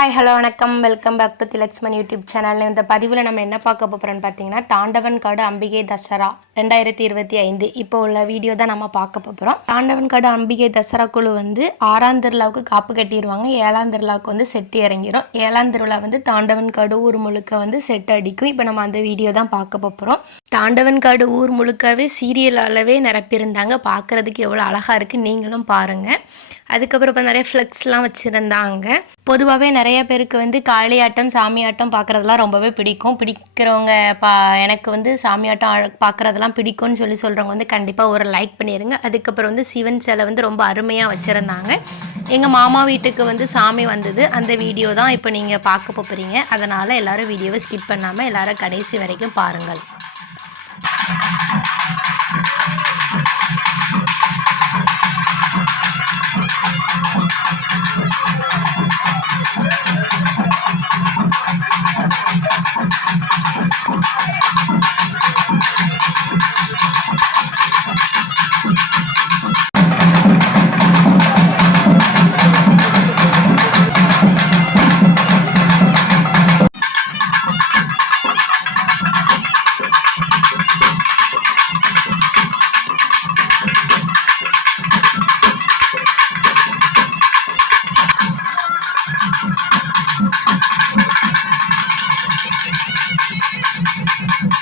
Hi hello வணக்கம். Welcome back to திலக்ஸ்மன் YouTube channel இந்த பதிவில் நம்ம என்ன பார்க்க போகிறோம்னு பார்த்தீங்கன்னா தாண்டவன் காடு அம்பிகை தசரா ரெண்டாயிரத்தி இருபத்தி ஐந்து. இப்போ உள்ள வீடியோ தான் நம்ம பார்க்க போகிறோம் தாண்டவன் காடு அம்பிகை தசரா குழு வந்து ஆறாம் திருவிழாவுக்கு காப்பு கட்டிடுவாங்க. ஏழாம் திருவிழாவுக்கு வந்து செட்டு இறங்கிடும் ஏழாம் திருவிழா வந்து தாண்டவன் காடு ஊர் முழுக்க வந்து செட் அடிக்கும். இப்போ நம்ம அந்த வீடியோ தான் பார்க்க போகிறோம் தாண்டவன் காடு ஊர் முழுக்கவே சீரியலாலவே நிரப்பியிருந்தாங்க. பார்க்குறதுக்கு எவ்வளோ அழகாக இருக்குது நீங்களும் பாருங்கள் அதுக்கப்புறம் இப்போ நிறைய ஃப்ளெக்ஸ்லாம் வச்சுருந்தாங்க. பொதுவாகவே நிறைய பேருக்கு வந்து காளையாட்டம் சாமி ஆட்டம் பார்க்குறதெல்லாம் ரொம்பவே பிடிக்கும். பிடிக்கிறவங்க பா எனக்கு வந்து சாமியாட்டம் ஆட்டம் பார்க்குறதெல்லாம் பிடிக்கும்னு சொல்லி சொல்கிறவங்க வந்து கண்டிப்பாக ஒரு லைக் பண்ணிடுங்க அதுக்கப்புறம் வந்து சிவன் சிலை வந்து ரொம்ப அருமையாக வச்சுருந்தாங்க. எங்கள் மாமா வீட்டுக்கு வந்து சாமி வந்தது. அந்த வீடியோ தான் இப்போ நீங்கள் பார்க்க போகிறீங்க அதனால் எல்லாரும் வீடியோவை ஸ்கிப் பண்ணாமல் எல்லோரும் கடைசி வரைக்கும் பாருங்கள்.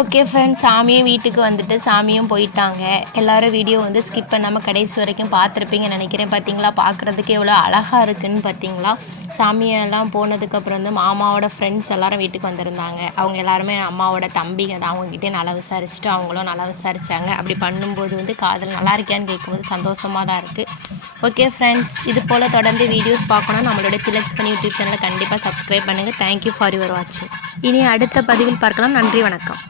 ஓகே ஃப்ரெண்ட்ஸ் சாமியும் வீட்டுக்கு வந்துட்டு சாமியும் போயிட்டாங்க. எல்லாரும் வீடியோ வந்து ஸ்கிப் பண்ணாமல் கடைசி வரைக்கும் பார்த்துருப்பீங்கன்னு நினைக்கிறேன். பார்த்தீங்களா பார்க்குறதுக்கு எவ்வளோ அழகாக இருக்குன்னு பார்த்தீங்களா சாமியெல்லாம் போனதுக்கப்புறம் வந்து மாமாவோட ஃப்ரெண்ட்ஸ் எல்லாரும் வீட்டுக்கு வந்திருந்தாங்க. அவங்க எல்லாருமே அம்மாவோட தம்பிங்க தான். அவங்ககிட்டே நல்லா விசாரிச்சுட்டு அவங்களும் நல்லா விசாரித்தாங்க அப்படி பண்ணும்போது வந்து காதல் நல்லா இருக்கியான்னு கேட்கும்போது சந்தோஷமாக தான் இருக்குது ஓகே ஃப்ரெண்ட்ஸ் இது போல் தொடர்ந்து வீடியோஸ் பார்க்கணும். நம்மளோட திலக்ஸ் பண்ணி யூடியூப் சேனலை கண்டிப்பாக சப்ஸ்கிரைப் பண்ணுங்கள் தேங்க்யூ ஃபார் யுவர் வாட்சிங் இனி அடுத்த பதிவில் பார்க்கலாம். நன்றி வணக்கம்.